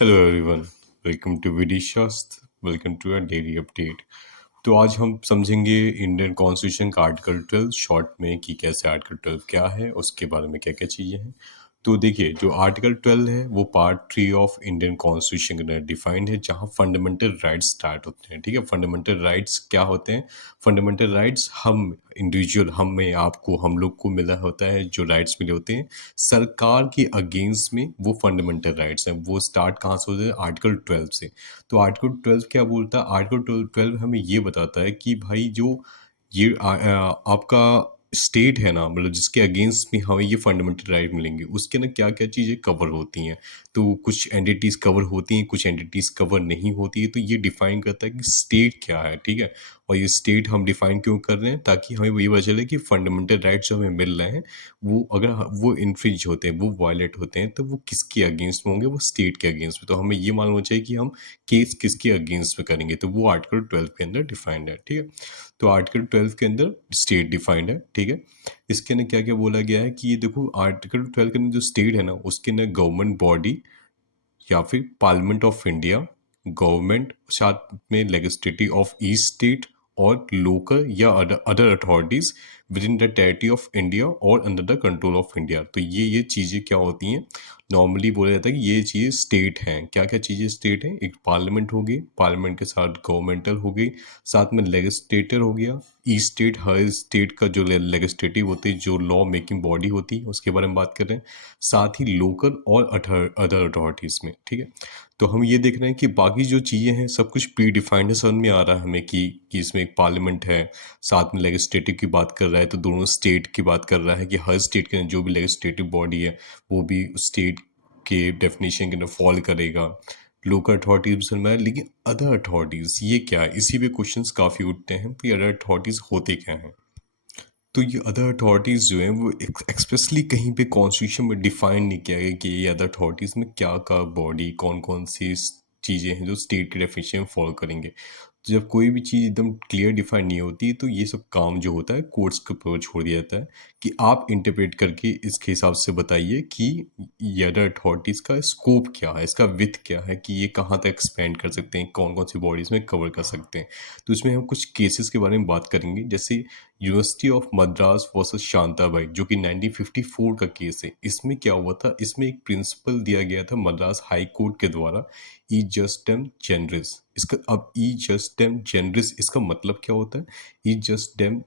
Hello everyone. Welcome to Vidhi Shastra. Welcome to a daily update. तो आज हम समझेंगे इंडियन कॉन्स्टिट्यूशन का आर्टिकल 12 शॉर्ट में कि कैसे आर्टिकल 12 क्या है, उसके बारे में क्या क्या चीज़ें हैं। तो देखिए, जो आर्टिकल 12 है वो पार्ट 3 ऑफ इंडियन कॉन्स्टिट्यूशन के अंदर डिफाइंड है, जहाँ फंडामेंटल राइट्स स्टार्ट होते हैं। ठीक है, फंडामेंटल राइट्स क्या होते हैं? फंडामेंटल राइट्स हम इंडिविजुअल, हमें, आपको, हम लोग को मिला होता है, जो राइट्स मिले होते हैं सरकार के अगेंस्ट में, वो फंडामेंटल राइट्स हैं। वो स्टार्ट कहाँ से होते हैं? आर्टिकल 12 से। तो आर्टिकल 12 क्या बोलता है? आर्टिकल 12 हमें ये बताता है कि भाई जो ये आपका स्टेट है ना, मतलब जिसके अगेंस्ट में हमें ये फंडामेंटल राइट मिलेंगे, उसके अंदर क्या क्या चीज़ें कवर होती हैं। तो कुछ एंटिटीज़ कवर होती हैं, कुछ एंटिटीज़ कवर नहीं होती है। तो ये डिफाइन करता है कि स्टेट क्या है। ठीक है, और ये स्टेट हम डिफाइन क्यों कर रहे हैं? ताकि हमें ये पता चले कि फंडामेंटल राइट्स जो हमें मिल रहे हैं वो अगर वो इन्फ्रिंज होते हैं, वो वायलेट होते हैं, तो वो किसके अगेंस्ट में होंगे? वो स्टेट के अगेंस्ट में। तो हमें ये मालूम होना चाहिए कि हम केस किसके अगेंस्ट में करेंगे। तो वो आर्टिकल 12 के अंदर डिफाइंड है। ठीक है, तो आर्टिकल 12 के अंदर स्टेट डिफाइंड है। ठीक है, इसके अंदर क्या क्या बोला गया है कि ये देखो, आर्टिकल 12 के अंदर जो स्टेट है ना, उसके अंदर गवर्नमेंट बॉडी या फिर पार्लियामेंट ऑफ इंडिया, गवर्नमेंट, साथ में लेजिस्लेटिव ऑफ ईच स्टेट और लोकल या other authorities within the territory of India और under the control of India. तो ये चीज़ें क्या होती हैं? नॉर्मली बोला जाता है कि ये चीज़ें स्टेट हैं। क्या क्या चीज़ें स्टेट हैं? एक पार्लियामेंट हो गई, पार्लियामेंट के साथ गवर्नमेंटल हो गई, साथ में लेजिस्लेटर हो गया। ई स्टेट, हर स्टेट का जो लेजिस्लेटिव होती है, जो लॉ मेकिंग बॉडी होती है, उसके बारे में बात कर रहे हैं। साथ ही लोकल और अदर अथॉरिटीज़ में। ठीक है, तो हम ये देख रहे हैं कि बाकी जो चीज़ें हैं सब कुछ प्री डिफाइंड है। समझ में आ रहा है हमें कि इसमें एक पार्लियामेंट है, साथ में लेजिस्लेटिव की बात कर रहा है, तो दोनों स्टेट की बात कर रहा है कि हर स्टेट के अंदर जो भी लेजिस्लेटिव बॉडी है वो भी स्टेट के डेफिनेशन के अंदर फॉल करेगा। लोकल अथॉरिटीज भी समझ में आया, लेकिन अदर अथॉरिटीज़ ये क्या है? इसी पे क्वेश्चंस काफ़ी उठते हैं कि अदर अथॉरिटीज़ होते क्या हैं। तो ये अदर अथॉरिटीज़ जो हैं वो एक्सप्रेसली कहीं पे कॉन्स्टिट्यूशन में डिफाइन नहीं किया गया कि ये अदर अथॉरिटीज़ में क्या क्या बॉडी, कौन कौन सी चीज़ें हैं जो स्टेट के डेफिनेशन में फॉलो करेंगे। तो जब कोई भी चीज़ एकदम क्लियर डिफाइन नहीं होती, तो ये सब काम जो होता है कोर्ट्स के ऊपर छोड़ दिया जाता है कि आप इंटरप्रेट करके इसके हिसाब से बताइए कि ये अदर अथॉरिटीज़ का स्कोप क्या है, इसका विथ क्या है, कि ये कहाँ तक एक्सपेंड कर सकते हैं, कौन कौन सी बॉडीज़ में कवर कर सकते हैं। तो इसमें हम कुछ केसेस के बारे में बात करेंगे, जैसे university of Madras versus Shantabai, जो कि 1954 का केस है। इसमें क्या हुआ था? इसमें एक प्रिंसिपल दिया गया था मद्रास हाई कोर्ट के द्वारा, ई जस्टिम जनरिस। इसका अब ई जस्टिम जनरिस इसका मतलब क्या होता है? ई जस्टिम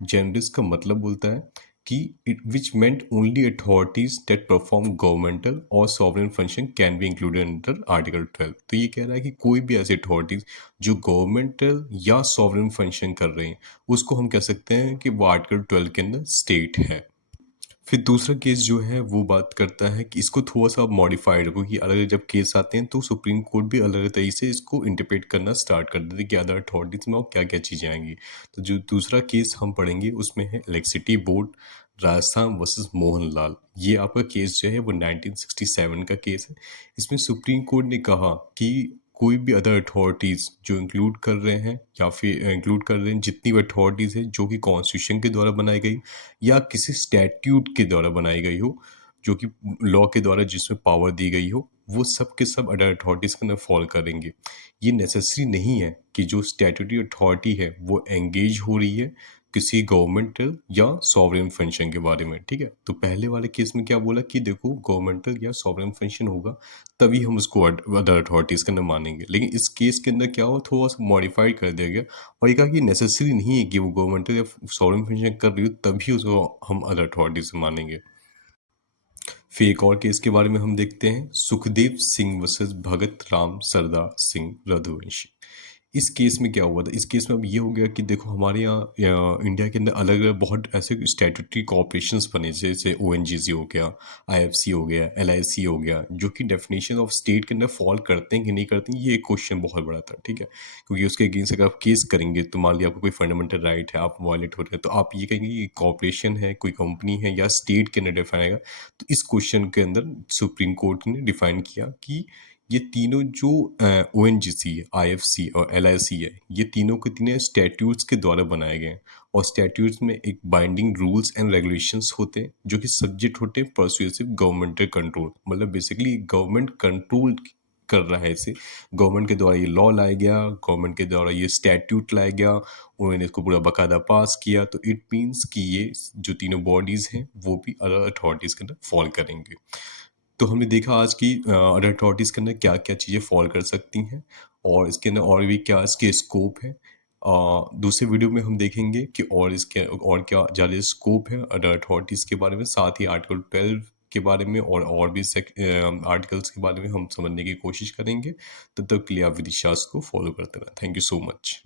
जनरिस का मतलब बोलता है कि it which meant only authorities that perform governmental और sovereign function can be included under article 12। तो ये कह रहा है कि कोई भी ऐसी अथॉरिटीज जो गवर्नमेंटल या सॉवरेन फंक्शन कर रहे हैं, उसको हम कह सकते हैं कि वो आर्टिकल 12 के अंदर स्टेट है। फिर दूसरा केस जो है वो बात करता है कि इसको थोड़ा सा मॉडिफाइड रखो, कि अलग अलग जब केस आते हैं तो सुप्रीम कोर्ट भी अलग अलग तरीके से इसको इंटरप्रेट करना स्टार्ट कर देते हैं कि अदर अथॉरिटीज में और क्या क्या चीज़ें आएंगी। तो जो दूसरा केस हम पढ़ेंगे उसमें है electricity board Rajasthan versus Mohanlal. ये आपका केस जो है वो 1967 का केस है। इसमें सुप्रीम कोर्ट ने कहा कि कोई भी अदर अथॉरिटीज़ जो इंक्लूड कर रहे हैं या फिर इंक्लूड कर रहे हैं, जितनी भी अथॉरिटीज़ हैं जो कि कॉन्स्टिट्यूशन के द्वारा बनाई गई या किसी स्टैट्यूट के द्वारा बनाई गई हो, जो कि लॉ के द्वारा जिसमें पावर दी गई हो, वो सब के सब अदर अथॉरिटीज़ के अंदर फॉल करेंगे। ये नेसेसरी नहीं है कि जो स्टैट्यूटरी अथॉरिटी है वो एंगेज हो रही है किसी गवर्नमेंटल या सॉवरेन फंक्शन के बारे में। ठीक है, तो पहले वाले केस में क्या बोला कि देखो, गवर्नमेंटल या सॉवरेन फंक्शन होगा तभी हम उसको अदर अथॉरिटीज़ के अंदर मानेंगे। लेकिन इस केस के अंदर क्या हुआ, थोड़ा सा मॉडिफाइड कर दिया गया और ये कहा कि नेसेसरी नहीं है कि वो गवर्नमेंटल या सॉवरेन फंक्शन कर रही हो तभी उसको हम अदर अथॉरिटी से मानेंगे। फिर एक और केस के बारे में हम देखते हैं, सुखदेव सिंह वर्सेस भगत राम सरदार सिंह रघुवंशी। इस केस में क्या हुआ था? इस केस में अब ये हो गया कि देखो, हमारे यहाँ इंडिया के अंदर अलग अलग बहुत ऐसे स्टैट्यूटरी कॉर्पोरेशंस बने, जैसे ओएनजीसी हो गया, आईएफसी हो गया, एलआईसी हो गया, जो कि डेफिनेशन ऑफ स्टेट के अंदर फॉल करते हैं कि नहीं करते हैं, ये एक क्वेश्चन बहुत बड़ा था। ठीक है, क्योंकि उसके अगेंस्ट अगर आप केस करेंगे तो मान लिया आपको कोई फंडामेंटल राइट है, आप वायलेट हो रहे हैं, तो आप ये कहेंगे कि कॉर्पोरेशन है, कोई कंपनी है या स्टेट के अंदर डिफाइन आएगा। तो इस क्वेश्चन के अंदर सुप्रीम कोर्ट ने डिफाइन किया कि ये तीनों जो ओ एन जी सी है, आई एफ सी और एल आई सी है, ये तीनों के तीनों स्टैट्यूट्स के द्वारा बनाए गए हैं। और स्टैट्यूट्स में एक बाइंडिंग रूल्स एंड रेगुलेशंस होते हैं जो कि सब्जेक्ट होते हैं परसुएसिव गवर्नमेंटल कंट्रोल, मतलब बेसिकली गवर्नमेंट कंट्रोल कर रहा है इसे, गवर्नमेंट के द्वारा ये लॉ लाया गया, गवर्नमेंट के द्वारा ये स्टैट्यूट लाया गया, उन्होंने इसको पूरा बाकायदा पास किया, तो इट मीन्स कि ये जो तीनों बॉडीज़ हैं वो भी अदर अथॉरिटीज़ के अंदर फॉल करेंगे। तो हमने देखा आज की अडल्ट अथॉरिटीज़ के अंदर क्या-क्या चीज़ें फ़ॉल कर सकती हैं और इसके अंदर और भी क्या इसके स्कोप है। दूसरे वीडियो में हम देखेंगे कि और इसके और क्या ज़्यादा स्कोप है अडल्ट अथॉरिटीज़ के बारे में, साथ ही आर्टिकल 12 के बारे में और भी आर्टिकल्स के बारे में हम समझने की कोशिश करेंगे। तब तक के लिए आप विदिशा को फ़ॉलो करते रहें। Thank you so much.